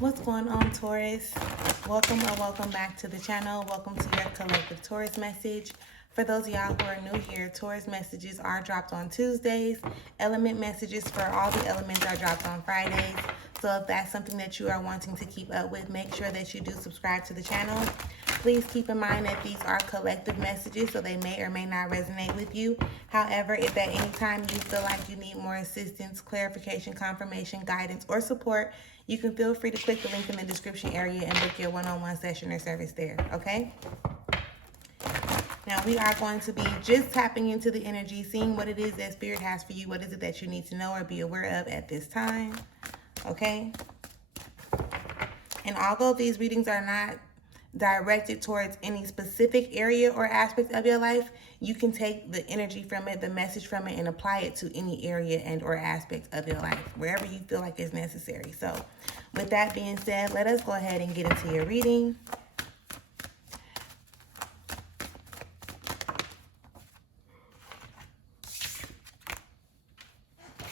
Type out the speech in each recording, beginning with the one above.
What's going on, Taurus? Welcome or welcome back to the channel. Welcome to your collective Taurus message. For those of y'all who are new here, Taurus messages are dropped on Tuesdays. Element messages for all the elements are dropped on Fridays. So if that's something that you are wanting to keep up with, make sure that you do subscribe to the channel. Please keep in mind that these are collective messages, so they may or may not resonate with you. However, if at any time you feel like you need more assistance, clarification, confirmation, guidance, or support, you can feel free to click the link in the description area and book your one-on-one session or service there, okay? Now, we are going to be just tapping into the energy, seeing what it is that Spirit has for you. What is it that you need to know or be aware of at this time, okay? And although these readings are not directed towards any specific area or aspect of your life, you can take the energy from it, the message from it, and apply it to any area and or aspect of your life, wherever you feel like it's necessary. So with that being said, let us go ahead and get into your reading.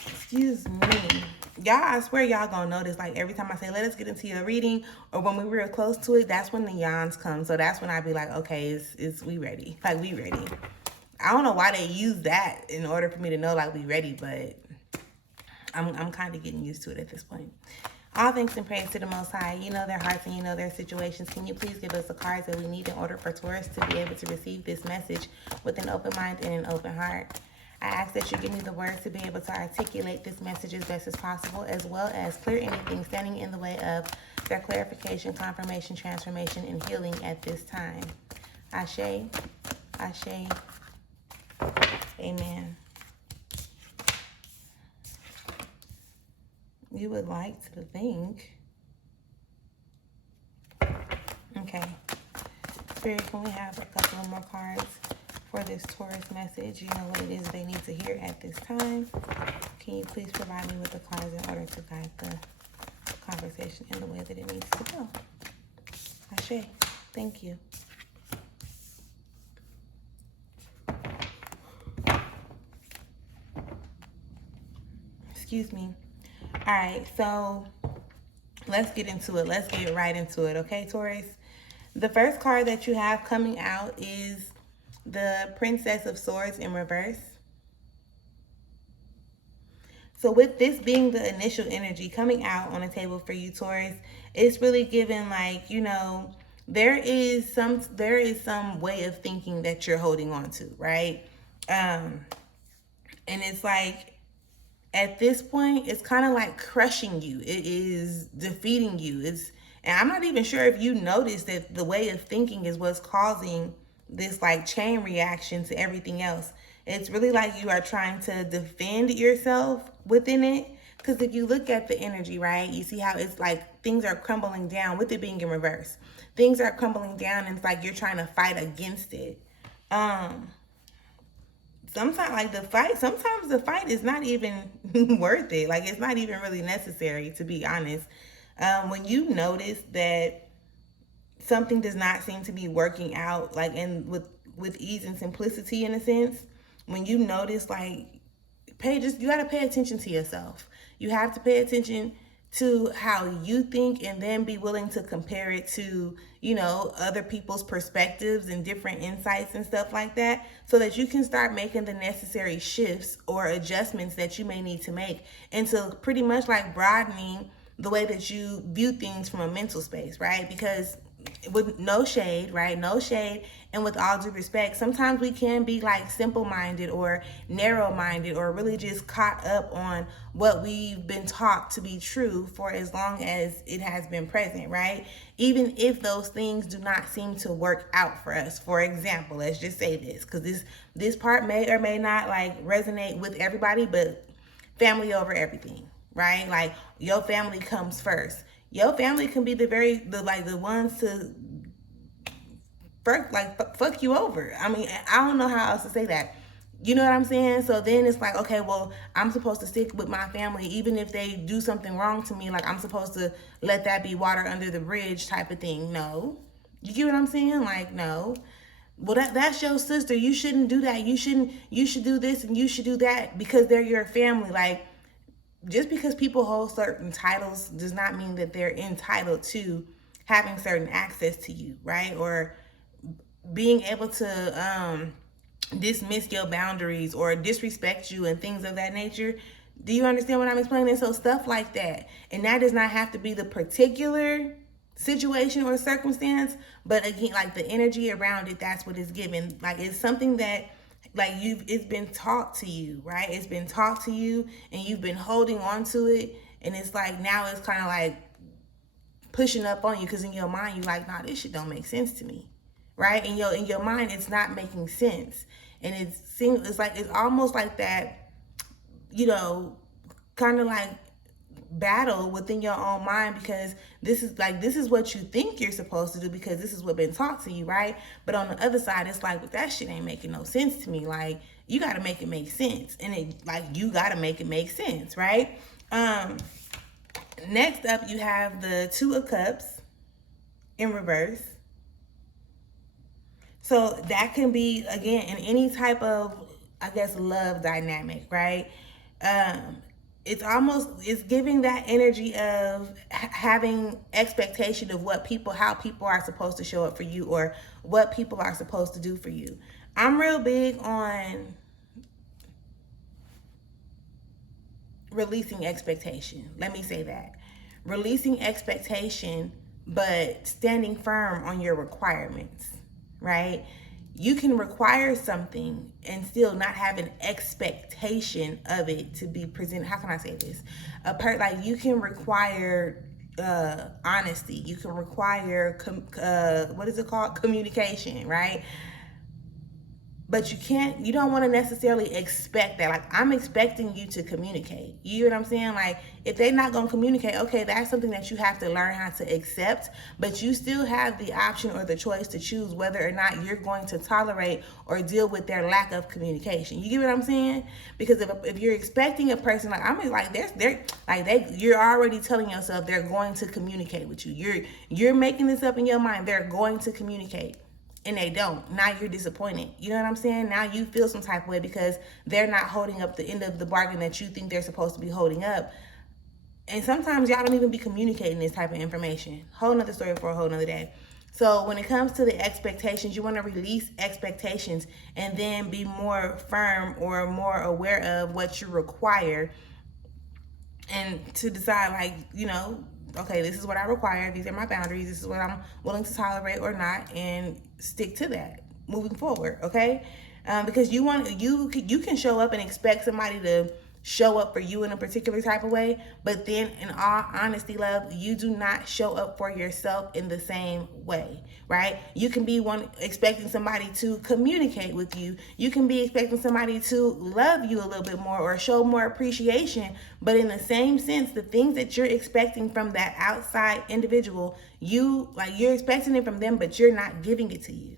Excuse me. Y'all, I swear y'all gonna notice, like, every time I say, let us get into your reading, or when we were close to it, that's when the yawns come. So that's when I be like, okay, we ready. Like, we ready. I don't know why they use that in order for me to know, like, we ready, but I'm kind of getting used to it at this point. All thanks and praise to the Most High. You know their hearts and you know their situations. Can you please give us the cards that we need in order for Taurus to be able to receive this message with an open mind and an open heart? I ask that you give me the words to be able to articulate this message as best as possible, as well as clear anything standing in the way of their clarification, confirmation, transformation, and healing at this time. Ashe, Ashe, Amen. You would like to think. Okay. Spirit, can we have a couple of more cards for this Taurus message? You know what it is they need to hear at this time. Can you please provide me with the cards in order to guide the conversation in the way that it needs to go? Ashe, thank you. Excuse me. All right, so let's get into it. Let's get right into it, okay, Taurus? The first card that you have coming out is the Princess of Swords in reverse. So with this being the initial energy coming out on the table for you, Taurus, it's really given, like, you know, there is some way of thinking that you're holding on to, right? And it's like, at this point, it's kind of like crushing you. It is defeating you. And I'm not even sure if you noticed that the way of thinking is what's causing this like chain reaction to everything else. It's really like you are trying to defend yourself within it. Because if you look at the energy, right, you see how it's like things are crumbling down with it being in reverse. Things are crumbling down and it's like you're trying to fight against it. Sometimes the fight is not even worth it. Like, it's not even really necessary, to be honest. When you notice that something does not seem to be working out, like, and with ease and simplicity, in a sense, when you notice, like, you got to pay attention to yourself. You have to pay attention to how you think, and then be willing to compare it to, you know, other people's perspectives and different insights and stuff like that, so that you can start making the necessary shifts or adjustments that you may need to make into pretty much like broadening the way that you view things from a mental space, right? Because with no shade, right? No shade. And with all due respect, sometimes we can be like simple-minded or narrow-minded or really just caught up on what we've been taught to be true for as long as it has been present, right? Even if those things do not seem to work out for us. For example, let's just say this, because this part may or may not like resonate with everybody, but family over everything, right? Like, your family comes first. Your family can be the ones to fuck you over. I mean, I don't know how else to say that. You know what I'm saying? So then it's like, okay, well, I'm supposed to stick with my family even if they do something wrong to me. Like, I'm supposed to let that be water under the bridge type of thing. No. You get what I'm saying? Like, no. Well, that's your sister. You shouldn't do that. You should do this and you should do that because they're your family. Like, just because people hold certain titles does not mean that they're entitled to having certain access to you, right? Or being able to dismiss your boundaries or disrespect you and things of that nature. Do you understand what I'm explaining? So stuff like that. And that does not have to be the particular situation or circumstance, but again, like the energy around it, that's what it's given. Like it's something that it's been taught to you, right? It's been taught to you and you've been holding on to it, and it's like now it's kind of like pushing up on you, because in your mind you're like, nah, this shit don't make sense to me, right? In your mind it's not making sense, and it's almost like that, kind of like battle within your own mind, because this is what you think you're supposed to do because this is what been taught to you, right? But on the other side, it's like, well, that shit ain't making no sense to me. Like, you got to make it make sense, and you got to make it make sense, right? Next up, you have the Two of Cups in reverse. So that can be, again, in any type of, I guess, love dynamic, right? It's giving that energy of having expectation of how people are supposed to show up for you, or what people are supposed to do for you. I'm real big on releasing expectation. Let me say that. Releasing expectation, but standing firm on your requirements, right? You can require something and still not have an expectation of it to be presented. How can I say this? You can require honesty. You can require communication, right? But you don't want to necessarily expect that. Like, I'm expecting you to communicate. You know what I'm saying? Like, if they're not going to communicate, okay, that's something that you have to learn how to accept, but you still have the option or the choice to choose whether or not you're going to tolerate or deal with their lack of communication. You get what I'm saying? Because if you're expecting a person, you're already telling yourself they're going to communicate with you. You're making this up in your mind. They're going to communicate. And they don't. Now you're disappointed. You know what I'm saying? Now you feel some type of way because they're not holding up the end of the bargain that you think they're supposed to be holding up. And sometimes y'all don't even be communicating this type of information. Whole nother story for a whole nother day. So when it comes to the expectations, you want to release expectations and then be more firm or more aware of what you require, and to decide, okay, this is what I require. These are my boundaries. This is what I'm willing to tolerate or not, and stick to that moving forward, okay? Because you can show up and expect somebody to show up for you in a particular type of way, but then in all honesty, love, you do not show up for yourself in the same way, right? You can be expecting somebody to communicate with you. You can be expecting somebody to love you a little bit more or show more appreciation, but in the same sense, the things that you're expecting from that outside individual, you're expecting it from them, but you're not giving it to you.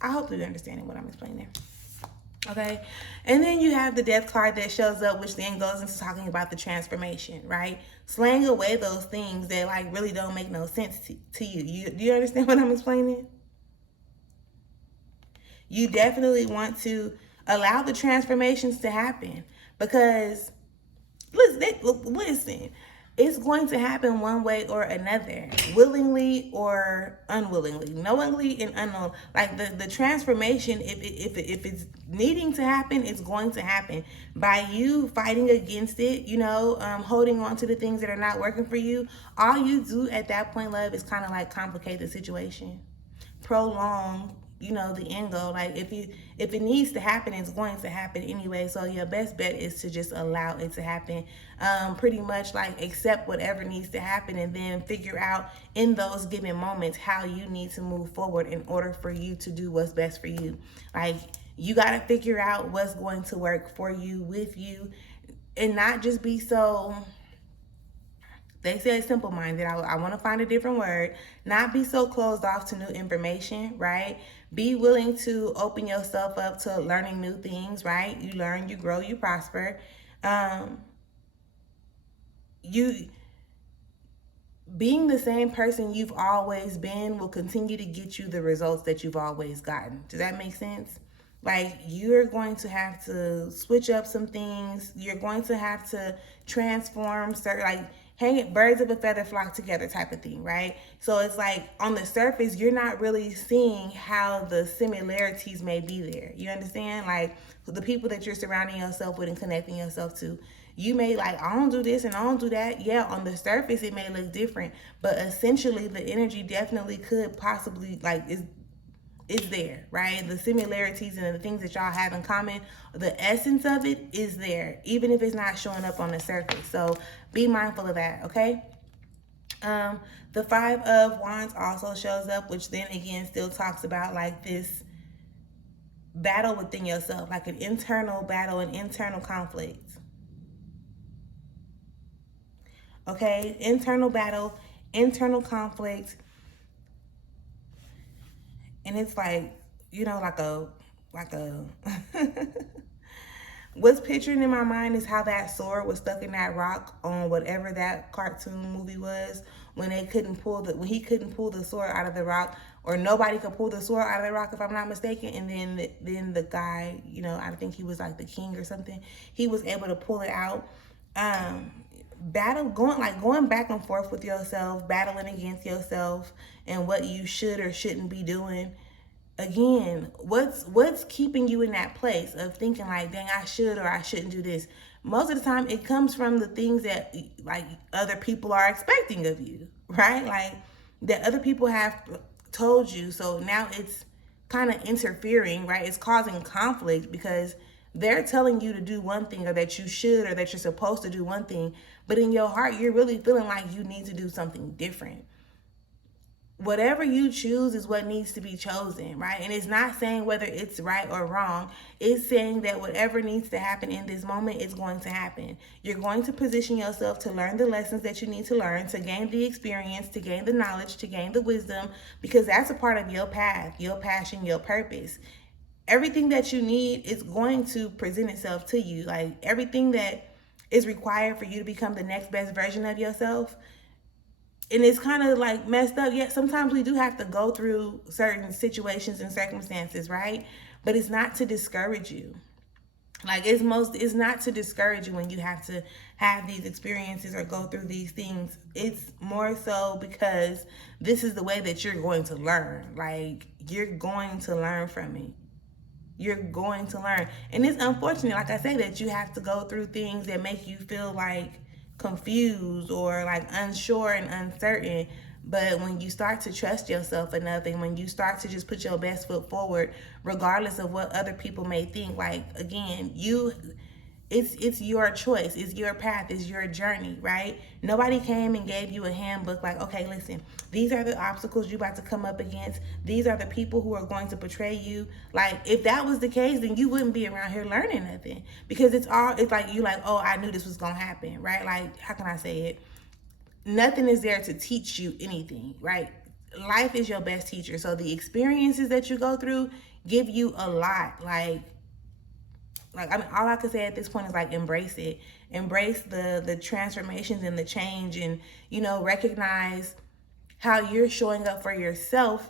I hope you're understanding what I'm explaining. Okay, and then you have the Death card that shows up, which then goes into talking about the transformation, right? Slaying away those things that really don't make no sense to you. Do you understand what I'm explaining? You definitely want to allow the transformations to happen, because listen, it's going to happen one way or another, willingly or unwillingly, knowingly and unknown. Like the transformation, if it's needing to happen, it's going to happen. By you fighting against it, holding on to the things that are not working for you, all you do at that point, love, is kind of complicate the situation, prolong the end goal. If it needs to happen, it's going to happen anyway. So your best bet is to just allow it to happen. Pretty much accept whatever needs to happen, and then figure out in those given moments how you need to move forward in order for you to do what's best for you. You got to figure out what's going to work for you, with you, and not just be so, they said simple-minded. I want to find a different word. Not be so closed off to new information, right? Be willing to open yourself up to learning new things, right? You learn, you grow, you prosper. You being the same person you've always been will continue to get you the results that you've always gotten. Does that make sense? Like, you're going to have to switch up some things. You're going to have to transform certain, like, hang it, birds of a feather flock together type of thing, right? So it's like, on the surface, you're not really seeing how the similarities may be there. You understand? Like, the people that you're surrounding yourself with and connecting yourself to, you may like, I don't do this and I don't do that. Yeah, on the surface, it may look different, but essentially the energy definitely could possibly, like, is there, right? The similarities and the things that y'all have in common, the essence of it is there, even if it's not showing up on the surface. So be mindful of that, okay? The Five of Wands also shows up, which then again still talks about like this battle within yourself, like an internal battle, an internal conflict. Okay, internal battle, internal conflict. And it's like, you know, like a what's picturing in my mind is how that sword was stuck in that rock on whatever that cartoon movie was, when he couldn't pull the sword out of the rock, or nobody could pull the sword out of the rock, if I'm not mistaken. And then the guy, you know, I think he was like the king or something, he was able to pull it out. Going back and forth with yourself, battling against yourself and what you should or shouldn't be doing. Again, what's keeping you in that place of thinking like, dang, I should or I shouldn't do this? Most of the time it comes from the things that like other people are expecting of you, right? Like that other people have told you. So now it's kind of interfering, right? It's causing conflict because they're telling you to do one thing, or that you should, or that you're supposed to do one thing, but in your heart, you're really feeling like you need to do something different. Whatever you choose is what needs to be chosen, right? And it's not saying whether it's right or wrong. It's saying that whatever needs to happen in this moment is going to happen. You're going to position yourself to learn the lessons that you need to learn, to gain the experience, to gain the knowledge, to gain the wisdom, because that's a part of your path, your passion, your purpose. Everything that you need is going to present itself to you. Like everything that is required for you to become the next best version of yourself. And it's kind of like messed up. Yet sometimes we do have to go through certain situations and circumstances, right? But it's not to discourage you. Like it's not to discourage you when you have to have these experiences or go through these things. It's more so because this is the way that you're going to learn. Like you're going to learn from it. You're going to learn. And it's unfortunate, like I say, that you have to go through things that make you feel like confused or like unsure and uncertain. But when you start to trust yourself enough, and when you start to just put your best foot forward, regardless of what other people may think, like again, it's your choice, it's your path, it's your journey, right? Nobody came and gave you a handbook like, okay, listen, these are the obstacles you're about to come up against. These are the people who are going to betray you. Like, if that was the case, then you wouldn't be around here learning nothing, because it's like you like, oh, I knew this was gonna happen, right? Like, how can I say it? Nothing is there to teach you anything, right? Life is your best teacher. So the experiences that you go through give you a lot. Like I mean, all I can say at this point is like, embrace it. Embrace the transformations and the change, and, you know, recognize how you're showing up for yourself,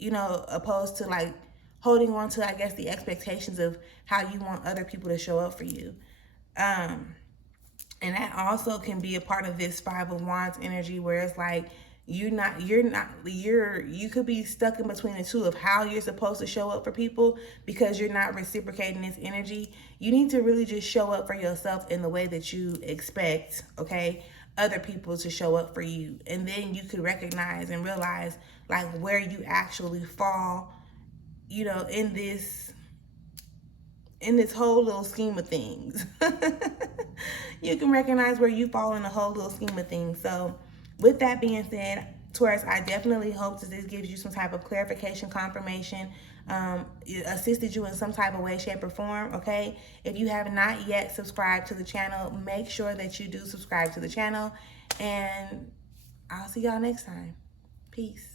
you know, opposed to like holding on to, I guess, the expectations of how you want other people to show up for you. And that also can be a part of this Five of Wands energy, where it's like, you could be stuck in between the two of how you're supposed to show up for people, because you're not reciprocating this energy. You need to really just show up for yourself in the way that you expect, okay, other people to show up for you. And then you could recognize and realize like where you actually fall, you know, in this whole little scheme of things. You can recognize where you fall in the whole little scheme of things. So with that being said, Taurus, I definitely hope that this gives you some type of clarification, confirmation, assisted you in some type of way, shape, or form, okay? If you have not yet subscribed to the channel, make sure that you do subscribe to the channel. And I'll see y'all next time. Peace.